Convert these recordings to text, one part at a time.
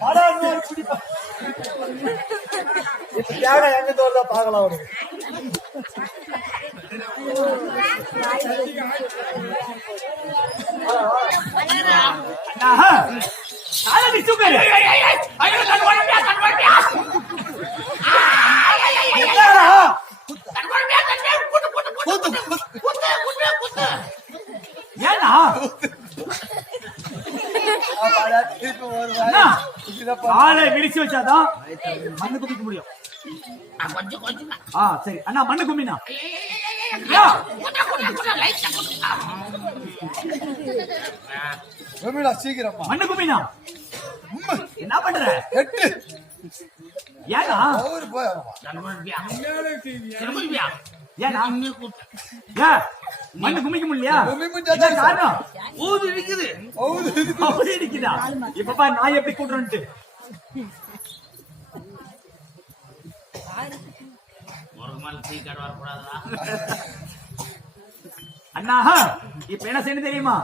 வாடா எங்க தோறதா பாக்கலாம் அவனுக்கு சுகர் ஏன்னா வாடா, திருப்பி வருவா. அண்ணா, காலை விரிச்சு வச்சாதான் மண்ணு குமிக்க முடியும். ஆ சரி. அண்ணா மண்ணு ரமீலா, சீக்கிரமா மண்ணு கும்பினா. என்ன பண்ற? எட்டு. ஏன்னா மண்ணு குமிக்க முடியலையா? காரணம்? ஊது இருக்குது அப்படி இருக்குதா நான் எப்படி கூட்டுறேன்ட்டு. அண்ணா இப்ப என்ன செய்யணும் தெரியுமா?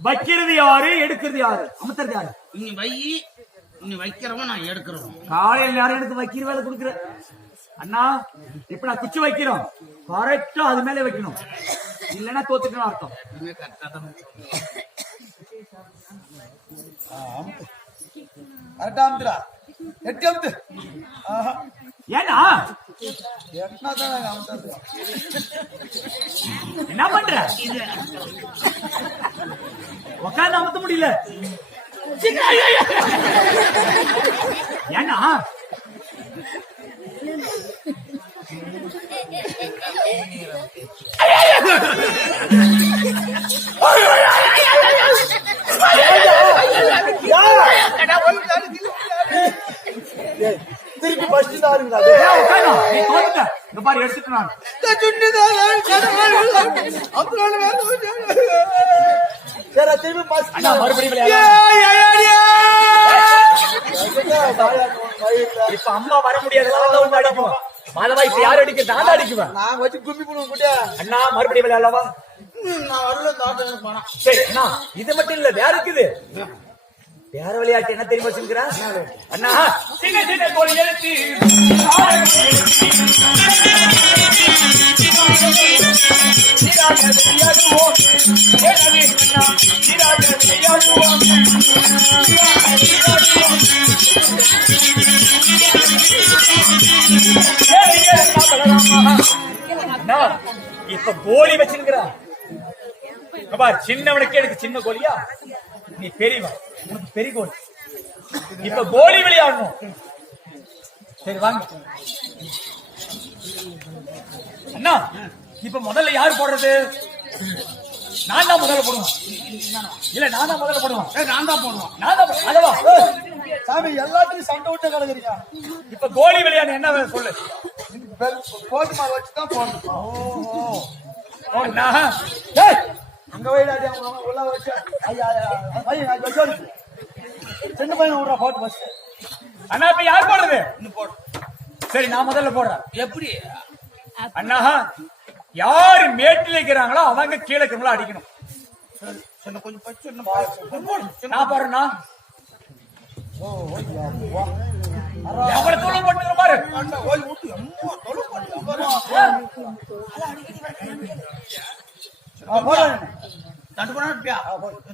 வைக்கிறது யாரு எடுக்கிறது யாரு? அமர்த்துறது யாரு? நீ வை. நீ வைக்கிறவன் நான் எடுக்கிறவன். காலையில் யாரும் எனக்கு வைக்கிற வேலை கொடுக்குற அண்ணா இப்ப நான் குச்சி வைக்கிறோம். கரெக்டா அது மேல வைக்கணும். இல்லைன்னா தோத்துக்கணும் அர்த்தம். கரெக்டா. எட்டு அமுத்து. ஆஹா. ஏன்னா. என்ன பண்ற? உட்கார்ந்து அமர்த்த முடியல. ஏன்னா ஏய், திருப்பி first தான் இருக்குடா. ஏன் உட்காரணும்? நீ தோத்துட்ட. இங்க பாரு எடுத்துட்டு நான் சரி, திருப்பி first அண்ணா தான். மறுபடியும் விளையாடலாம். வயிறுல. இப்ப அம்மா வர முடியாது நான் வந்து மாதவா இப்ப யாரு அடிக்கிறது நான் அடிக்குவேன். நாங்க வச்சு கும்பி போடுவோம் அண்ணா மறுபடியும் விளையாடலாமா நான் வரல தாத்தா பணம் சரி அண்ணா இது மட்டும் இல்ல வேற இருக்குது. வேற விளையாட்டு என்ன தெரியுமா வச்சுக்கிறா அண்ணா சின்ன சின்ன கோழி எழுத்து. அண்ணா இப்ப கோழி வச்சிருக்கிறா அப்பா சின்னவனுக்கு எனக்கு சின்ன கோழியா? நீ பெரியவன் உனக்கு பெரிய கோழி. இப்ப கோழி விளையாடணும். சரி வாங்க. அண்ணா இப்ப முதல்ல யார் போடுறது? நான் தான் முதல்ல போடுவேன். இல்ல நான் தான் முதல்ல போடுவேன். நான் தான் போடுவேன். நான் தான் அதவா? சாமி எல்லாத்தையும் சண்டை விட்டு கிடக்குறீங்க. இப்ப கோழி விளையாடு என்ன வேணும் போட்டு மாலை வச்சு தான் போடணும் அண்ணா. ஏய், அங்க அம்மா உள்ள வச்சு. ஐயா ஐயா, நான். சின்ன பையன் விடுறா போட்டு பஸ் அண்ணா இப்ப யார் போடுறது? இன்னும் போடு. சரி நான் முதல்ல போடுறேன். எப்படி? அண்ணா யாரு மேட்டில் இருக்கிறாங்களோ அவங்க கீழே இருக்கிறவங்கள அடிக்கணும். சின்ன கொஞ்சம் பச்சு இன்னும் போடு நான் போறேன்னா எவ்வளவு தூரம் போட்டு பாரு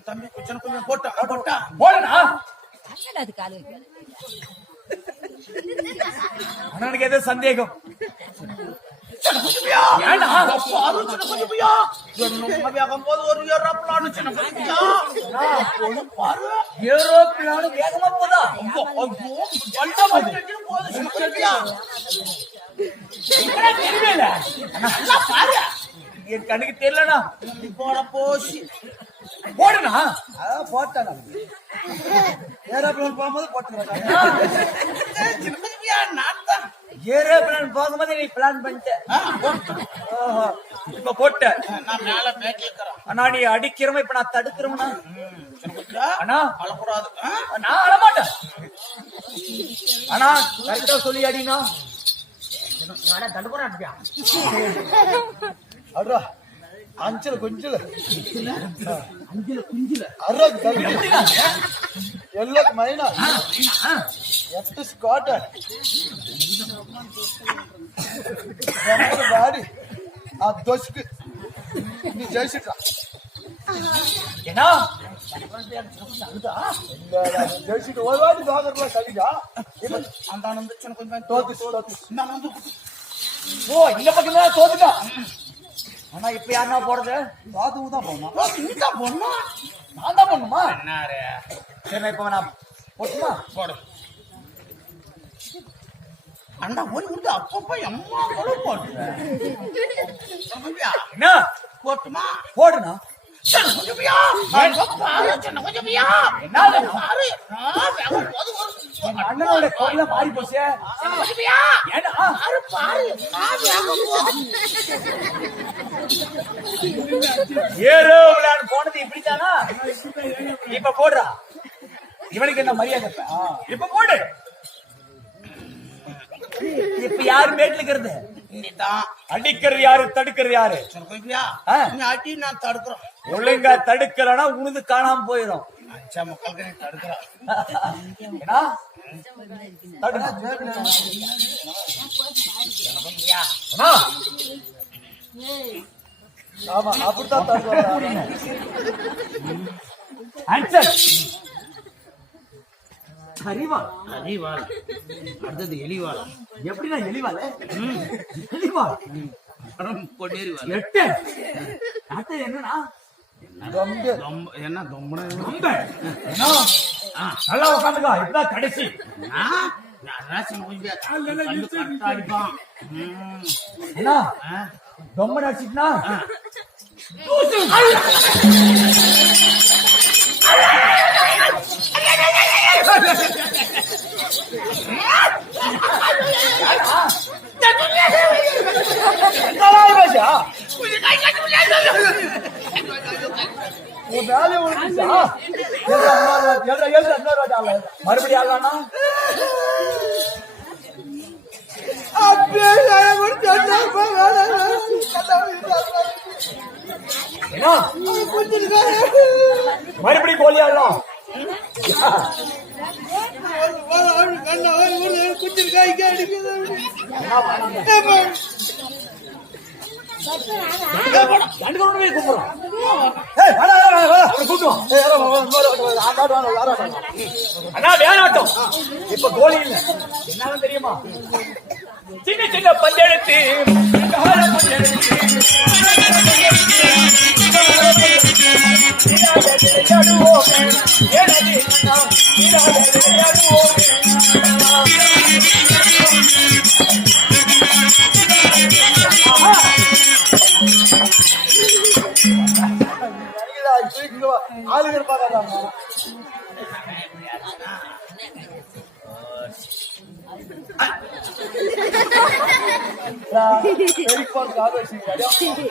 தம்பி கொஞ்சம் போட்டா போட்டா போடனா அது காலு அண்ணனுக்கு ஏதோ சந்தேகம். பாரு சின்ன வேகம் போது ஒரு ஏறாப்லான்னு சின்ன கொஞ்சம் பியா பாரு ஏரோப்ளான் வேகமா போதா? ஐயோ, ஐயோ, வண்டா வந்து போது சின்ன கொஞ்சம் பியா இப்பதான் தெரியல நல்லா பாரு. என் கண்ணுக்கு தெரியலனா நீ போட போசி. போடுனா அதான் போட்டேன். ஏரோப்ளேன் போகும்போது போட்டுக்கிறேன். நான் ஏரோப்ளான் போகும்போது நீ பிளான் பண்ணிட்ட. ஓஹோ. இப்ப போட்ட. நான் மேல அண்ணா நீ அடிக்கிறவன் இப்ப நான் கொஞ்சம் அண்ணா. அழக்கூடாது? நான் அழமாட்டேன். அண்ணா கரெக்டா சொல்லி அடினா. தடுப்புறா அட்ரா அஞ்சல் கொஞ்சல. அஞ்சுல குஞ்சுல. அர்ரக் ఎల్లో మైనా ఎట్ స్కాటర్ గాడి ఆ దోషికి నీ చేసిట్రా ఏనా జేసీకి ఓదాడి దాగర్లో కలిగా అంత ఆనందించిన కొంచెం తోతి తోతి ஓ இந்த பக்கம் தான் தோத்துட்டான் ஆனா யாருன்னா போறது பாதுதான் போகணும் இந்த பொண்ணா நான் தான் பண்ணுமா என்னாரு சரி இப்ப நான் போட்டுமா? போடு. அண்ணா ஒரு விட்டு அப்பப்ப எம்மா கூட போட்டு. என்ன? போட்டுமா? போடுனா அண்ணனோட கோயில மாறி போச்சு. ஏறோ விளையாடு போனது இப்படித்தானா? இப்ப போடுறா. இவனுக்கு என்ன மரியாதை இப்ப? இப்ப போடு. இப்ப யாரு மேட்ல இருக்கிறது நீதான். அடிக்கிறது யாரு? தடுக்கிறது யாரு? அடி நான் தடுக்கிறோம். ஒழுங்கா தடுக்கலன்னா உனது காணாம போயிடும் ஆமா அப்படித்தான் அறிவாள் அறிவாள் அடுத்தது எலிவாள். எப்படின்னா எலிவாள்? எலிவாள். எட்டு. அடுத்தது என்னன்னா என்ன தொம்பன? ஏன்னா, நல்லா உட்காந்துக்கோ இப்பதான் கடைசி. என்ன? ரொம்ப நடிச்சிட்டுனா உன் வேலையை ஒழிச்சா எழுத எழுத எழுத மறுபடியும் ஆளானா மறுபடியும் கோழி ஆடலாம் வேணாட்டம் இப்ப கோழி இல்ல என்னன்னு தெரியுமா சின்ன சின்ன பந்தெடுத்து கால பந்தெடுத்து ஆளுங்க இருப்பாங்க பெரியப்பாக்கு ஆலோசிங்க பெரிய மாடாய மாதிரி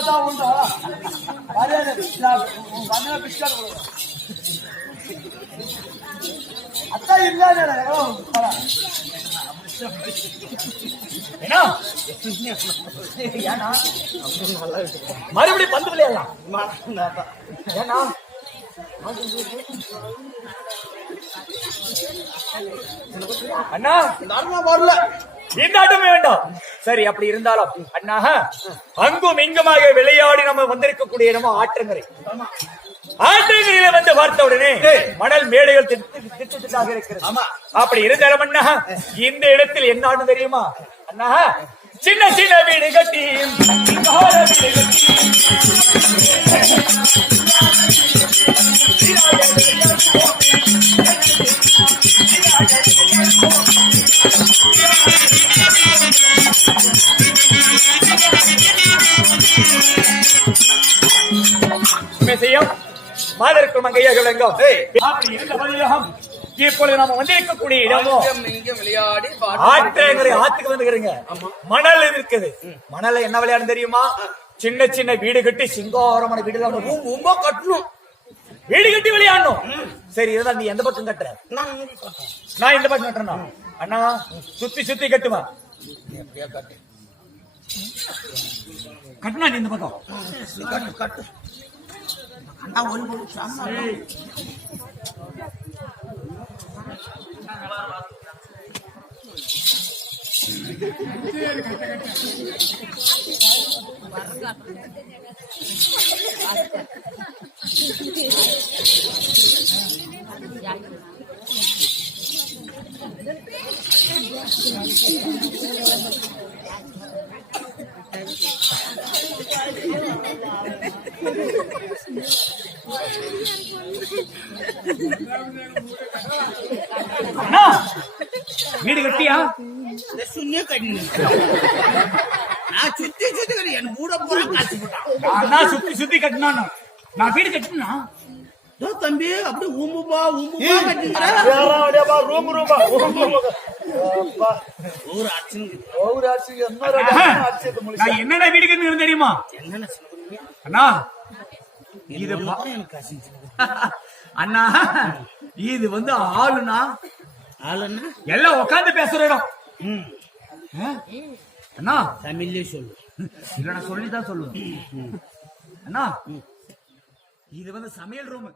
தான் உண்டா மரியாதை பண்ண பிஸ்கட் அத்தா இல்லாத என்ன? ஏன்னா? மறுபடியும் பந்து விளையாடலாம். ஏன்னா அண்ணா தர்மம் வரல வேண்டாம். சரி அப்படி இருந்தாலும் அண்ணா அங்கும் இங்குமாக விளையாடி நம்ம வந்திருக்கக்கூடிய நம்ம ஆற்றங்கரை. ஆற்றங்கரையில வந்து பார்த்த உடனே மணல் மேடைகள் திட்டு திட்டு திட்டாக இருக்கிறது. ஆமா. அப்படி இருந்தாலும் அண்ணா இந்த இடத்தில் என்ன தெரியுமா? அண்ணா சின்ன சின்ன வீடு கட்டி சிங்கார வீடு கட்டி செய்யும் மாதருக்கும் மங்கையாக விளங்கும் அப்படி இருந்த பதிலகம் இப்பொழுது நாம வந்திருக்கக்கூடிய இடமோ விளையாடி ஆற்றங்கரை ஆத்துக்கு வந்துக்கிறீங்க. மணல் இருக்குது. மணல்ல என்ன விளையாடு தெரியுமா? சின்ன சின்ன வீடு கட்டி சிங்காரமான வீடு இருக்கும். ரொம்ப கட்டணும். வீடு கட்டி விளையாடணும். சரி இதுதான் நீ எந்த பக்கம் கட்டுற? நான் இந்த பக்கம் கட்டுறேனா அண்ணா சுத்தி சுத்தி கட்டுமா? கட்டுனா நீ இந்த பக்கம். கட்டு கட்டு. அண்ணா ஒரு ஒரு சாமா அண்ணா வீடு கட்டியா? இந்த சுண்ணிய கட்டினு. நான் சுத்தி சுத்தி கட்டி என் கூட போற காசு போட்டான் அண்ணா சுத்தி சுத்தி கட்டினா நான் வீடு கட்டினா தம்பி அப்படி ரூம் ரூபா ஆட்சியத்தை முடிச்சு நான் என்னடா வீடு கட்டுன்னு தெரியுமா? சொல்லுங்க அண்ணா இது எனக்கு அண்ணா இது வந்து ஆளுனா ஆளுன்னா எல்லாம் உட்கார்ந்து பேசுற இடம்? அண்ணா. தமிழ்லயே சொல்லு. இல்ல நான் சொல்லிதான் சொல்லுவேன் அண்ணா இது வந்து சமையல் ரூம்